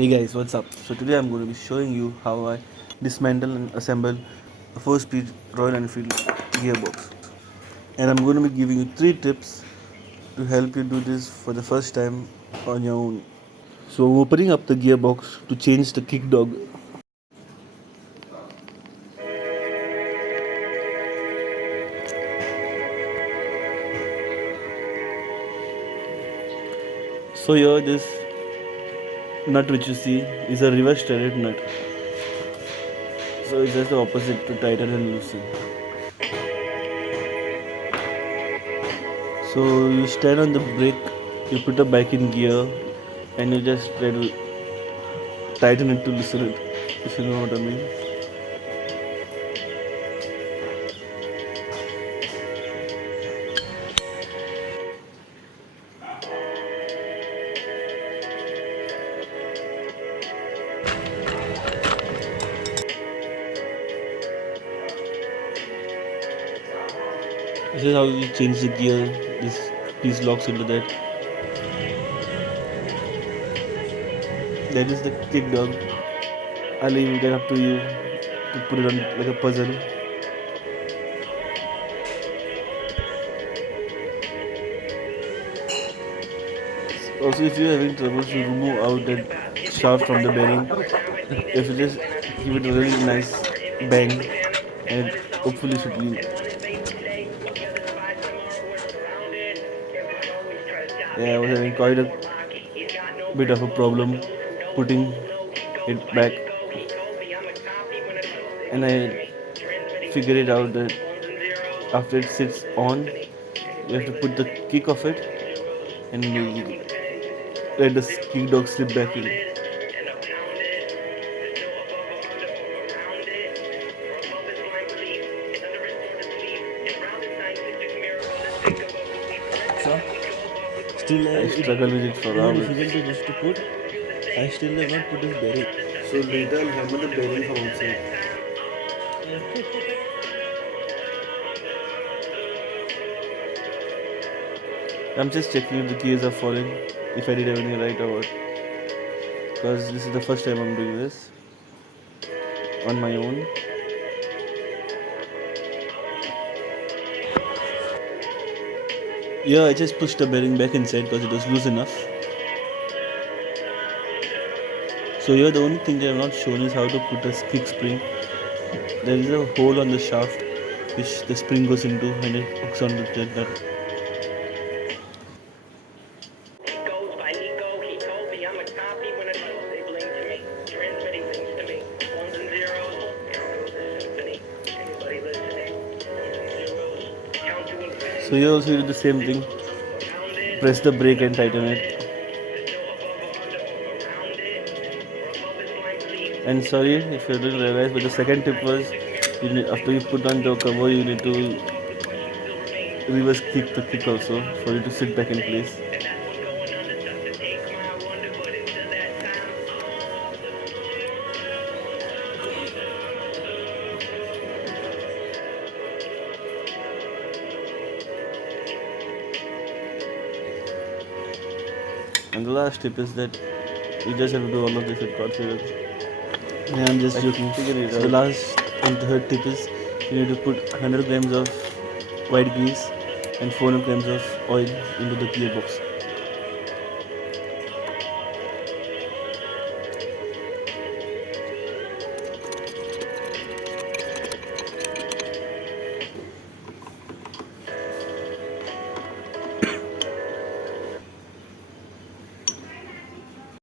Hey guys, what's up? So today I'm going to be showing you how I dismantle and assemble a 4-speed Royal Enfield gearbox. And I'm going to be giving you 3 tips to help you do this for the first time on your own. So I'm opening up the gearbox to change the kick dog. So here this nut which you see is a reverse threaded nut. So it's just the opposite to tighten and loosen. So you stand on the brake, you put the bike in gear, and you just try to tighten it to loosen it, if you know what I mean. This is how you change the gear. This piece locks into that. That is the kick dog. I'll leave that up to you to put it on like a puzzle. Also, if you're having trouble to remove out that shaft from the bearing, if you just give it a really nice bang, and hopefully should be. Yeah, I was having quite a bit of a problem putting it back, and I figured it out that after it sits on, you have to put the kick of it and you let the kick dog slip back in. So, still I struggle with it for even hours. difficult to just to put. I still have not put this bearing. So later I'll hammer the bearing from outside. I'm just checking if the gears are falling, if I did everything right or what. Because this is the first time I'm doing this on my own. Yeah, I just pushed the bearing back inside because it was loose enough. So here the only thing they have not shown is how to put a kick spring. There is a hole on the shaft which the spring goes into and it hooks onto that nut. So here also you do the same thing. Press the brake and tighten it. And sorry if you didn't realize, but the second tip was after you put on the cover, you need to reverse kick the kick also for it to sit back in place. And the last tip is that you just have to do all of this with confidence. Yeah, I'm just joking. So the last and third tip is you need to put 100 grams of white grease and 400 grams of oil into the gearbox.